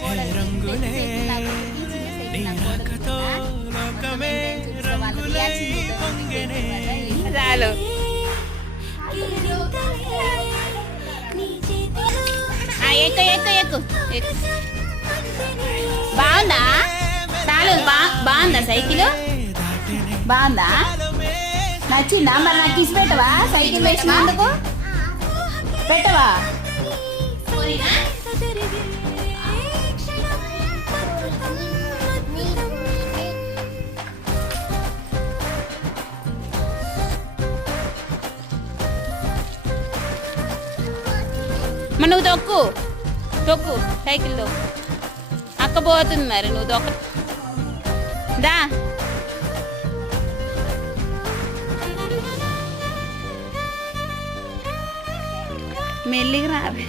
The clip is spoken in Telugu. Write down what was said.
కోడలికి పెద్ద సైకిల్ నాకు కొనిచ్చి, ఈ చిన్న సైకిల్ నా కోడలికి ఇస్తా. మొత్తం ఏంటని చూపిస్తా, వాళ్ళ రియాక్షన్ చూద్దాం మీకు ఏంటన్నమాట. చాలు ఎక్కు ఎక్కు ఎక్కు ఎక్కు. బాగుందా చాలు బాగుందా సైకిల్ బాగుందా నచ్చిందా మరి నాకు ఇసి పెట్టవా సైకిల్ వేసినందుకు పెట్టవా మరి నువ్వు తొక్కు తొక్కు సైకిల్ తొక్కు అక్క పోతుంది మరి నువ్వు తొక్క దా మెల్లిగా రావే